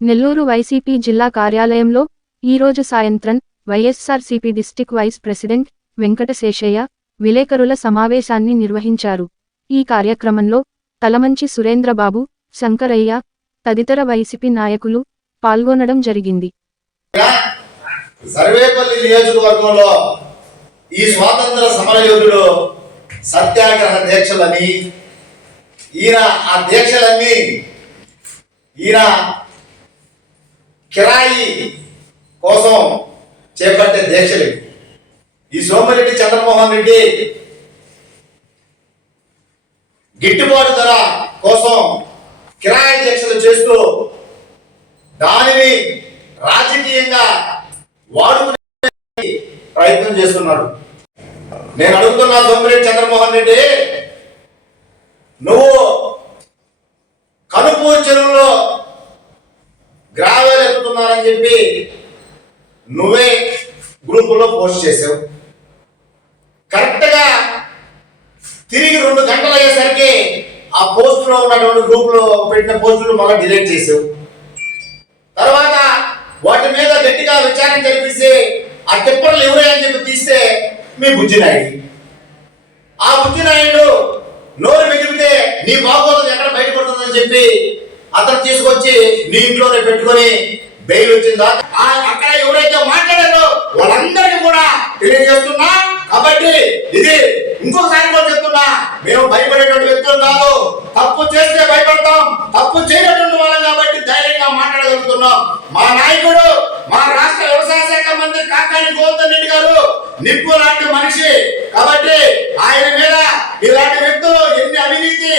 Nellore YCP జిల్లా కార్యాలయంలో ఈరోజు సాయంత్రం YSRCP district vice president Venkataseshaiah విలేకరుల సమావేశాన్ని నిర్వహించారు. ఈ కార్యక్రమంలో తలమంచి సురేంద్రబాబు శంకరయ్య తదితర వైసీపీ నాయకులు పాల్గొనడం జరిగింది. సర్వేపల్లి నియోజకవర్గంలో ఈ స్వాతంత్ర సమరయోధుడు సత్యాగ్రహ దీక్షలని ఈయన ఆ దీక్షలన్నీ ఈయన కిరాయి కోసం చేపట్టే దీక్షలు ఈ సోమిరెడ్డి చంద్రమోహన్ రెడ్డి గిట్టుబాటు ధర కోసం కిరాయి దీక్షలు చేస్తూ దానిని రాజకీయంగా వాడుకునే ప్రయత్నం చేస్తున్నాడు. నేను అడుగుతున్నా సోమిరెడ్డి చంద్రమోహన్ రెడ్డి నువ్వు కనుపూర్ చెరువులో చెప్పి నువ్వే గ్రూపులో పోస్ట్ చేసావు. కరెక్ట్గా తిరిగి రెండు గంటలు అయ్యేసరికి ఆ పోస్టులో ఉన్నటువంటి గ్రూప్లో పెట్టిన పోస్టులు మళ్ళీ డిలీట్ చేసావు. తర్వాత వాటి మీద గట్టిగా విచారణ జరిపిస్తే ఆ టిప్పర్లు ఎవరే అని చెప్పి తీస్తే మీ బుజ్జినాయుడు. ఆ బుజ్జినాయుడు నోరు మిగిలితే నీ బాగోతం ఎక్కడ బయటపడుతుందని చెప్పి అతను తీసుకొచ్చి నీ ఇంట్లోనే పెట్టుకొని బెయిల్ వచ్చిందా అక్కడ ఎవరైతే మాట్లాడారో వాళ్ళందరికీ కూడా తెలియజేస్తున్నా. కాబట్టి ఇది ఇంకోసారి కూడా చెప్తున్నా మేము భయపడేటువంటి వ్యక్తులు కాదు. తప్పు చేస్తే భయపడతాం తప్పు చేయనటువంటి వాళ్ళం కాబట్టి ధైర్యంగా మాట్లాడగలుగుతున్నాం. మా నాయకుడు మా రాష్ట్ర వ్యవసాయ శాఖ మంత్రి కాకాని గోవర్ధన్ రెడ్డి గారు నిప్పు లాంటి మనిషి. కాబట్టి ఆయన మీద ఇలాంటి వ్యక్తులు ఎన్ని అవినీతి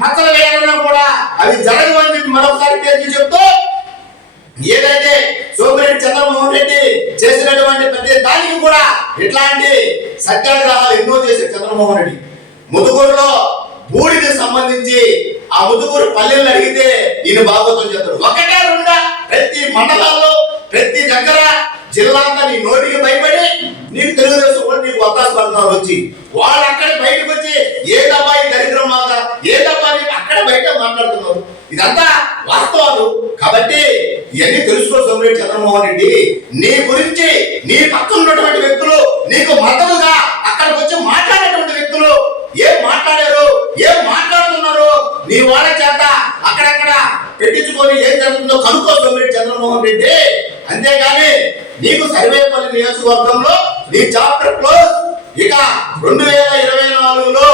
మచ్చలు వేయాలన్నా కూడా అవి జరగవని మరొకసారి తెలిసి చెప్తూ ఏదైతే సోమిరెడ్డి చంద్రమోహన్ రెడ్డి చేసినటువంటి ప్రతి దానికి కూడా ఇట్లాంటి సత్యాగ్రహాలు ఎన్నో చేశారు చంద్రమోహన్ రెడ్డి. ముదుగురులో బూడికి సంబంధించి ఆ ముదుగురు పల్లెలను అడిగితే ఈయన భాగవతం చెప్తారు. ఒకటే రెండా ప్రతి మండలాల్లో ప్రతి దగ్గర జిల్లాంతా నీ నోటికి భయపడి నీకు తెలుగుదేశం కూడా నీకు వత్తాసు వచ్చి వాళ్ళు అక్కడ బయటకు వచ్చి ఏ ఈ దరిద్రం మాత? ఏ దబ్బాయి అక్కడ బయట మాట్లాడుతున్నారు? ఇదంతా వాస్తవాలు. కాబట్టి ఇవన్నీ తెలుసుకో సోమిరెడ్డి చంద్రమోహన్ రెడ్డి. నీ గురించి నీ పక్కన ఉన్నటువంటి వ్యక్తులు నీకు మద్దతుగా అక్కడికి వచ్చి మాట్లాడేటువంటి వ్యక్తులు ఏం మాట్లాడారు? ఏం మాట్లాడుతున్నారు? నీ వాళ్ళ చేత అక్కడక్కడ పెట్టించుకొని ఏం జరుగుతుందో కనుక్కో సోమిరెడ్డి చంద్రమోహన్ రెడ్డి. అంతేగాని నీకు సర్వేపల్లి నియోజకవర్గంలో నీ చాప్టర్ క్లోజ్. ఇక రెండు వేల ఇరవై నాలుగులో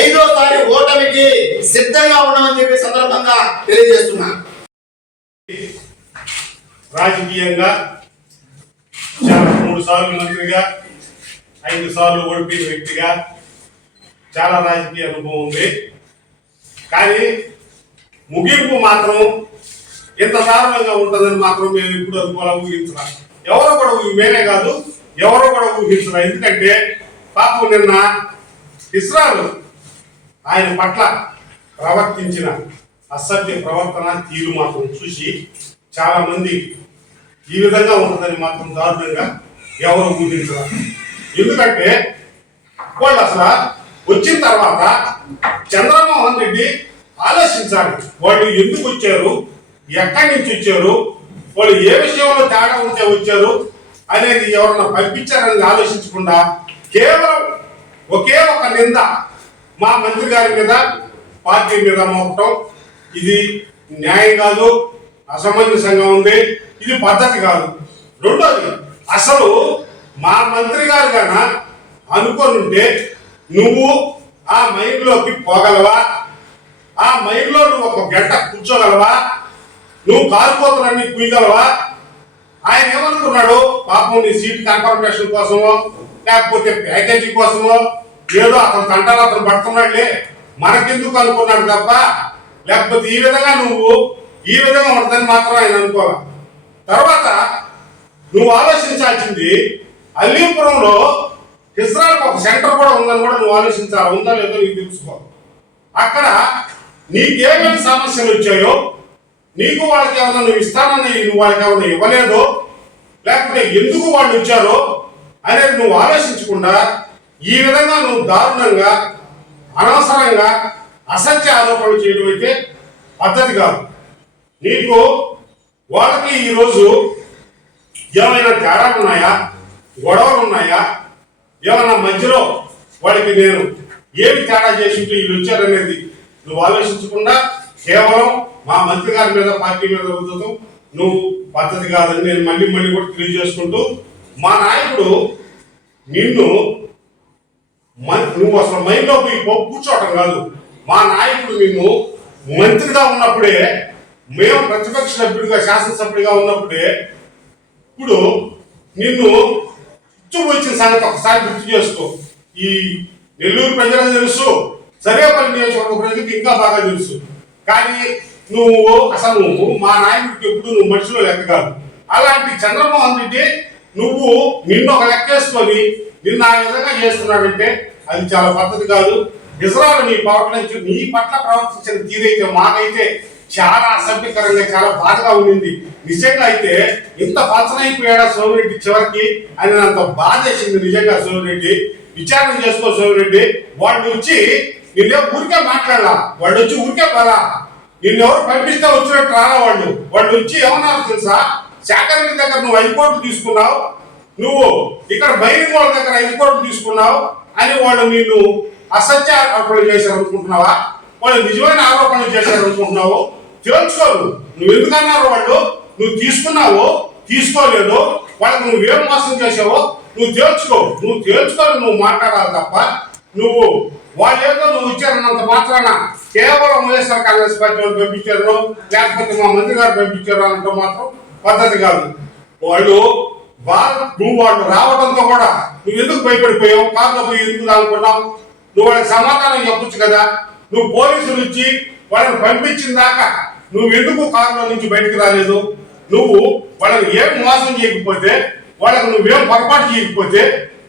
ఐదోసారి ఓటమికి సిద్ధంగా ఉన్నామని చెప్పి సందర్భంగా తెలియజేస్తున్నాను రాజకీయంగా చాలా మూడు సార్లు మంత్రిగా ఐదు సార్లు ఓడిపోయిన వ్యక్తిగా చాలా రాజకీయ అనుభవం ఉంది. కానీ ముగింపు మాత్రం ఇంత దారుణంగా ఉంటుందని మాత్రం మేము ఇప్పుడు అనుకోవాలా ఊహించరా ఎవరు కూడా మేమే కాదు ఎవరు కూడా ఊహించరా ఎందుకంటే పాపం నిన్న ఇస్రాలు ఆయన పట్ల ప్రవర్తించిన అసభ్య ప్రవర్తన తీరు మాత్రం చూసి చాలామంది ఈ విధంగా ఉంటుందని మాత్రం దారుణంగా ఎవరు ఊహించరు. ఎందుకంటే వాళ్ళు అసలు వచ్చిన తర్వాత చంద్రమోహన్ రెడ్డి ఆలోచించాలి. వాళ్ళు ఎందుకు వచ్చారు? ఎక్కడి నుంచి వచ్చారు? వాళ్ళు ఏ విషయంలో తేడా ఉంటే వచ్చారు అనేది ఎవరన్నా పంపించారని ఆలోచించకుండా కేవలం ఒకే ఒక నింద మా మంత్రి గారి మీద పార్టీ మీద మోపటం. ఇది న్యాయం కాదు. అసమంజసంగా ఉంది. ఇది పద్ధతి కాదు. రెండోది అసలు మా మంత్రి గారు కన్నా అనుకొని ఉంటే నువ్వు ఆ మైండ్లోకి పోగలవా? ఆ మైండ్లో నువ్వు ఒక గంట కూర్చోగలవా? నువ్వు కారుపోతులన్నీ కుయ్యగలవా ఆయన ఏమనుకున్నాడు పాపం నీ సీట్ కన్ఫర్మేషన్ కోసమో లేకపోతే ప్యాకేజీ కోసమో ఏదో అతను తంటాలు అతను పడుతున్నాడులే మనకెందుకు అనుకున్నాడు తప్ప? లేకపోతే ఈ విధంగా నువ్వు ఈ విధంగా ఉంటుందని మాత్రం ఆయన అనుకోవాలి. తర్వాత నువ్వు ఆలోచించాల్సింది అల్లీపురంలో ఇజ్రాయల్ ఒక సెంటర్ కూడా ఉందని కూడా నువ్వు ఆలోచించాలి? ఉందా లేదో నీకు తెలుసుకో. అక్కడ నీకేమేమి సమస్యలు వచ్చాయో నీకు వాళ్ళకి ఏమన్నా నువ్వు ఇస్తానని నువ్వు వాళ్ళకి ఏమన్నా ఇవ్వలేదో లేకపోతే ఎందుకు వాళ్ళు వచ్చారో అనేది నువ్వు ఆలోచించకుండా ఈ విధంగా నువ్వు దారుణంగా అనవసరంగా అసత్య ఆరోపణలు చేయడం అయితే పద్ధతి కాదు. నీకు వాళ్ళకి ఈరోజు ఏమైనా తేడాలు ఉన్నాయా? గొడవలు ఉన్నాయా? ఏమన్నా మధ్యలో వాళ్ళకి నేను ఏమి తేడా చేసింటూ వీళ్ళు వచ్చారనేది నువ్వు ఆలోచించకుండా కేవలం మా మంత్రి గారి మీద పార్టీ మీద రుద్దటం నువ్వు పద్ధతి కాదని నేను మళ్ళీ మళ్ళీ కూడా తెలియజేసుకుంటూ మా నాయకుడు నిన్ను నువ్వు అసలు మైండ్లో పోయి కూర్చోవటం కాదు. మా నాయకుడు నిన్ను మంత్రిగా ఉన్నప్పుడే మేము ప్రతిపక్ష సభ్యుడిగా శాసనసభ్యుడిగా ఉన్నప్పుడే ఇప్పుడు నిన్ను చుట్టూ వచ్చిన సంగతి ఒకసారి గుర్తు చేసుకో. ఈ నెల్లూరు ప్రజలకు తెలుసు సరేపల్లి నియోజకవర్గ ప్రజలకు ఇంకా బాగా తెలుసు. కానీ నువ్వు అసలు నువ్వు మా నాయకుడికి ఎప్పుడు నువ్వు మనిషిలో లెక్క కాదు. అలాంటి చంద్రమోహన్ రెడ్డి నువ్వు నిన్ను ఒక లెక్కేసుకొని నిన్ను ఆ విధంగా చేస్తున్నాడంటే అది చాలా పద్ధతి కాదు. ఇజ్రాయల్ నీ పట్ల నీ పట్ల ప్రవర్తించిన తీరైతే మాకైతే చాలా అసభ్యకరంగా చాలా బాధగా ఉండింది. నిజంగా అయితే ఇంత పచ్చనైపోయాడా సోమిరెడ్డి చివరికి? అని అంత బాధ చేసింది నిజంగా సోమిరెడ్డి. విచారణ చేసుకో సోమిరెడ్డి. వాళ్ళు వచ్చి నిన్నే ఊరికే మాట్లాడాల? వాళ్ళు వచ్చి ఊరికే పదా నిన్నెవరు పంపిస్తే వచ్చినట్టు రాలా వాళ్ళు వాళ్ళు వచ్చి ఏమన్నారు తెలుసా? శాఖరెడ్డి దగ్గర నువ్వు హైకోర్టు తీసుకున్నావు. నువ్వు ఇక్కడ బైరింగ్ వాళ్ళ దగ్గర హైకోర్టు తీసుకున్నావు. అని వాళ్ళు నిన్ను అసత్య ఆరోపణలు చేశారు అనుకుంటున్నావా వాళ్ళు నిజమైన ఆరోపణలు చేశారు అనుకుంటున్నావు తెలుసుకోరు. నువ్వు ఎందుకన్నారు వాళ్ళు? నువ్వు తీసుకున్నావో తీసుకోలేదు వాళ్ళకి నువ్వేం మోసం చేసావో నువ్వు తేల్చుకో నువ్వు తేల్చుకొని నువ్వు మాట్లాడాలి తప్ప నువ్వు వాళ్ళు ఏదో నువ్వు ఇచ్చారన్నంత మాత్రాన కేవలం వైఎస్ఆర్ కాంగ్రెస్ పార్టీ వాళ్ళు పంపించారు లేకపోతే మా మంత్రి గారు పంపించారు అనటం మాత్రం పద్ధతి కాదు. వాళ్ళు వాళ్ళు నువ్వు వాళ్ళు రావడంతో కూడా నువ్వు ఎందుకు భయపడిపోయావు? కార్లో పోయి ఎందుకు అనుకున్నావు నువ్వు వాళ్ళకి సమాధానం చెప్పొచ్చు కదా? నువ్వు పోలీసులు ఇచ్చి వాళ్ళని పంపించిన దాకా నువ్వు ఎందుకు కారులో నుంచి బయటకు రాలేదు? నువ్వు వాళ్ళని ఏం మోసం చేయకపోతే వాళ్ళకి నువ్వేం పొరపాటు చేయకపోతే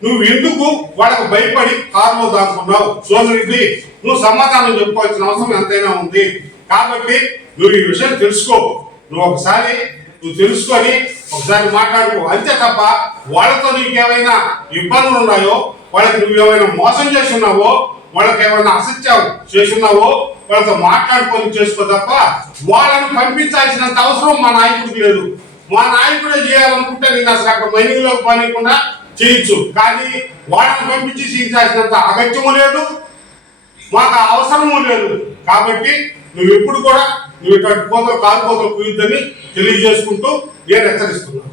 నువ్వు ఎందుకు వాళ్ళకు భయపడి కారులో దాక్కున్నావు? సోదరుడి నువ్వు సమాధానం చెప్పుకోవాల్సిన అవసరం ఎంతైనా ఉంది. కాబట్టి నువ్వు ఈ విషయం తెలుసుకో. నువ్వు ఒకసారి నువ్వు తెలుసుకొని ఒకసారి మాట్లాడుకో. అంతే తప్ప వాళ్ళతో నీకేమైనా ఇబ్బందులు ఉన్నాయో వాళ్ళకి నువ్వేమైనా మోసం చేస్తున్నావో వాళ్ళకి ఏమైనా అసత్యం చేస్తున్నావో వాళ్ళతో మాట్లాడుకొని చేసుకో తప్ప వాళ్ళని పంపించాల్సినంత అవసరం మా నాయకుడికి లేదు. మా నాయకుడే చేయాలనుకుంటే నేను అసలు అక్కడ మైనింగ్లోకి పనికుండా చేయొచ్చు. కానీ వాళ్ళని పంపించి చేయించాల్సినంత అగత్యము లేదు మాకు ఆ అవసరము లేదు. కాబట్టి నువ్వు ఎప్పుడు కూడా నువ్వు ఇటువంటి కోతలు కాలు కోతలు కుయ్యొద్దని తెలియజేసుకుంటూ నేను హెచ్చరిస్తున్నాను.